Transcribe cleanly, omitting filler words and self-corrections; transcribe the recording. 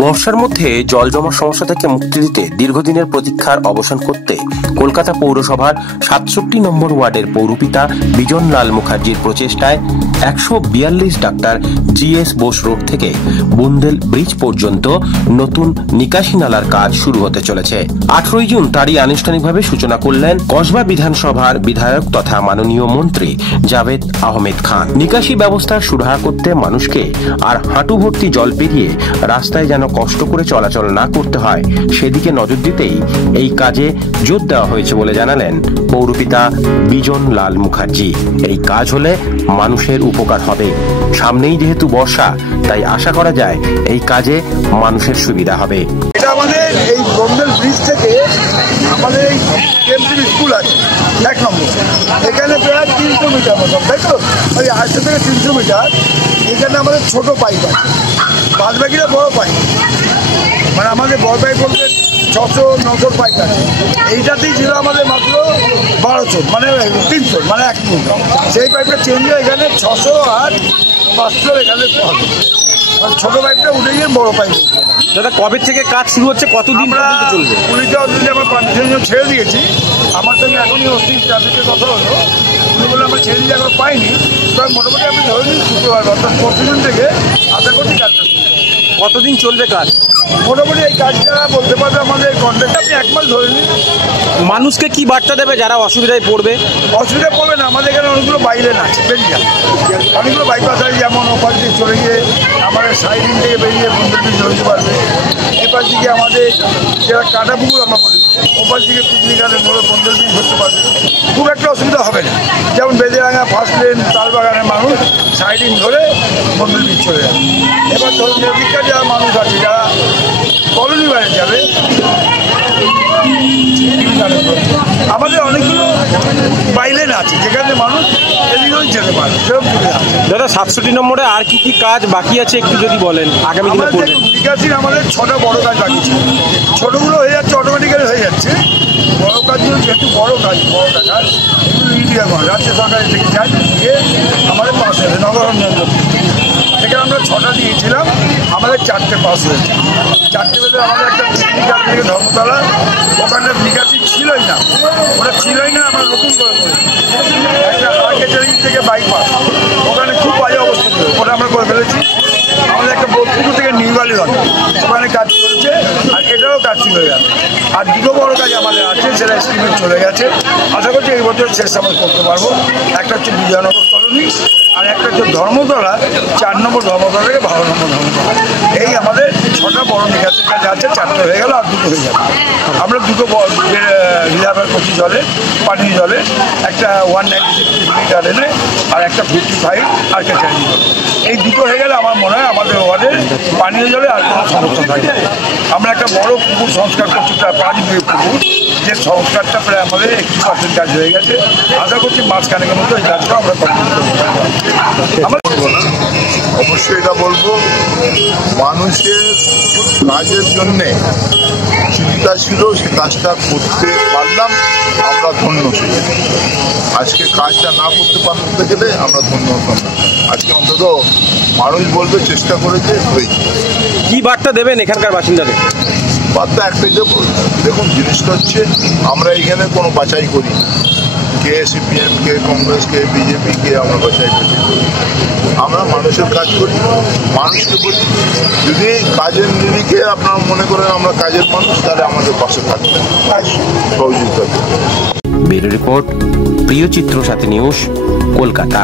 বর্ষার মধ্যে জল জমার সমস্যা থেকে মুক্তি দিতে দীর্ঘদিনের প্রতীক্ষার অবসান করতে কলকাতা পৌরসভার ৬৭ নম্বর ওয়ার্ডের পৌরপিতা বিজন লাল মুখার্জির প্রচেষ্টায় ১৪২ ডাক্তার জিএস বোস রোড থেকে বুন্দেল ব্রিজ পর্যন্ত নতুন নিকাশি নালার কাজ শুরু হতে চলেছে। ১৮ জুন তারই আনুষ্ঠানিকভাবে সূচনা করলেন কসবা বিধানসভার বিধায়ক তথা মাননীয় মন্ত্রী জাভেদ আহমেদ খান। নিকাশি ব্যবস্থা সুরাহা করতে মানুষকে আর হাঁটু ভর্তি জল পেরিয়ে রাস্তায় যেন কষ্ট করে চলাচল না করতে হয় সেদিকে নজর দিতেই এই কাজে জোর দেওয়া হয়েছে বলে জানালেন পৌরপিতা বিজন লাল মুখার্জি। এই কাজ হলে মানুষের উপকার হবে। সামনেই যেহেতু বর্ষা, তাই আশা করা যায় এই কাজে মানুষের সুবিধা হবে। এটা আমাদের এই বুন্দেল ব্রিজ থেকে আমাদের এই কেমসি স্কুল আছে ১ নম্বর, এখানে প্রায় ৩০০ মিটার মতো, তাই তো ওই ৮০০ থেকে ৩০০ মিটার। এখানে আমাদের ছোট পাইপ আছে, বাদ বাকিরা বড় পাইপ। মানে আমাদের বড় পাইপ বলতে ৬০০-৯০০ পাইপ আছে। এইটাতেই ছিল আমাদের মাত্র ১২০০, মানে ৩০০, মানে ১ ফুট। সেই পাইপটা চেঞ্জ হয়ে এখানে ৬০০ আর ৫০০ এখানে হবে। ছোট পাইপটা উঠে গিয়ে বড় পাইপ। দাদা, কবে থেকে কাজ শুরু হচ্ছে, কতদিন পর্যন্ত চলবে? ২০টা অলরেডি আমার পারমিশন ছেড়ে দিয়েছি। আমার সঙ্গে এখনই অস্তি ট্রাফিকের কথা হলো, উনি বলে আমরা ছেড়ে দিতে এখন পাইনি। তবে মোটামুটি আমি ধরে নিই শুক্রবার অর্থাৎ পরশুদিন থেকে আশা করছি কাজটা। কতদিন চলবে কাজ? মোটামুটি এই কাজটা বলতে পারবে আমাদের কন্ট্রাক্ট আপনি ১ মাস ধরে নিন। মানুষকে কি বার্তা দেবে যারা অসুবিধায় পড়বে? অসুবিধা পড়বে না, আমাদের এখানে অনেকগুলো বাইলেন আছে, বেরিয়ে অনেকগুলো বাইপাস আছে, যেমন ওপার দিকে চলে গিয়ে আমাদের সাইডিং থেকে বেরিয়ে বুন্দেল ব্রিজ ধরতে পারবে। এপার দিকে আমাদের যারা কাটাপুকুর আমরা বলি, ওপার দিকে পিকনিক গার্ডেন ধরে বুন্দেল ব্রিজ ধরতে পারবে। খুব একটা অসুবিধা হবে না। যেমন বেদেরাঙ্গা ফার্স্ট লেন তালবাগানের মানুষ সাইডিং ধরে বুন্দেল ব্রিজ চলে যাবে। এবার ধরুন এদিককার যারা মানুষ আছে যারা কলোনি বাইরে যাবে, আমাদের অনেকগুলো বাইলেন আছে যেখানে মানুষ এদিকেও যেতে পারে। দাদা, ৬৭ নম্বরে আর কি কি কাজ বাকি আছে একটু যদি বলেন, আগামী দিনে করবেন? নিকাশির আমাদের ৬টা বড় কাজ বাকি ছিল। ছোটগুলো হয়ে যাচ্ছে, অটোমেটিক্যালি হয়ে যাচ্ছে। বড় কাজগুলো যেহেতু বড় কাজ, বড়টা কাজ, এগুলো ইন্ডিয়া করে রাজ্য সরকারের থেকে যাই দিয়ে আমাদের পাস হয়েছে নগর উন্নয়ন। সেখানে আমরা ৬টা দিয়েছিলাম, আমাদের 4টে পাস হয়েছে। 4টে ভেতরে আমাদের একটা পিকনিক গার্ডেন থেকে ধর্মতলা, ওখানে নিকাশি ছিলই না, ওটা ছিলই না, আমরা নতুন করে করেছি। একটা আর্কেচারিং থেকে বাইপাস, ওখানে খুব বাজে অবস্থা ছিল, ওটা আমরা করে ফেলেছি। আমাদের একটা বোধপুকুর থেকে নিউবালি ঘটে, ওখানে কাজ চলছে, আর এটাও কাজ শুরু হয়ে গেছে। আর দুটো বড় কাজ আমাদের আছে, সেটা এস্টিমেট চলে গেছে। আশা করছি এই বছর শেষ আমরা করতে পারবো। একটা হচ্ছে বিজয়নগর কলোনি, আর একটা হচ্ছে ধর্মতলা, ৪ নম্বর ধর্মতলা থেকে ১২ নম্বর ধর্মতলা। এই আমাদের ৬টা বড় নিকাশির কাজ আছে। 4টে হয়ে গেল, আর 2টো হয়ে যাবে। আমরা 2টো রিজার্ভার করছি জলে, পানীয় জলে, একটা 196 পিকনিক গার্ডেনে, আর একটা 55 আর্কেচারিং। এই 2টো হয়ে গেলে আমার মনে হয় আমাদের ওয়ার্ডের পানীয় জলে আর কোনো সমস্যা থাকে না। আমরা একটা বড় পুকুর সংস্কার করছি, প্রায় 5 বিঘে পুকুর, যে সংস্কারটা প্রায় আমাদের 80% কাজ হয়ে গেছে। আশা করছি মাঝখানেকের মতো এই কাজটা আমরা কমপ্লিট করতে পারবো। অবশ্যই এটা বলবো, মানুষের কাজের জন্যে চিন্তা ছিল, সে কাজটা করতে পারলাম, আমরা ধন্য। আজকে কাজটা না করতে পারতে গেলে আমরা ধন্য হতাম না। আজকে অন্তত মানুষ বলবে চেষ্টা করেছে, হয়েছে। কি বার্তা দেবেন এখানকার বাসিন্দাদের? বার্তা একটাই দেবো, দেখুন জিনিসটা হচ্ছে আমরা এখানে কোনো বাছাই করি, কে সিপিএম, কে কংগ্রেস, কে বিজেপি, কে আমরা বাছাই করি। আমরা মানুষের কাজ করি, মানুষকে বলি যদি কাজের নিরিখে আপনারা মনে করেন আমরা কাজের মানুষ, তাহলে আমাদের পাশে থাকবে, সহযোগিতা। ব্যুরো রিপোর্ট, প্রিয় চিত্র সাথী নিউজ, কলকাতা।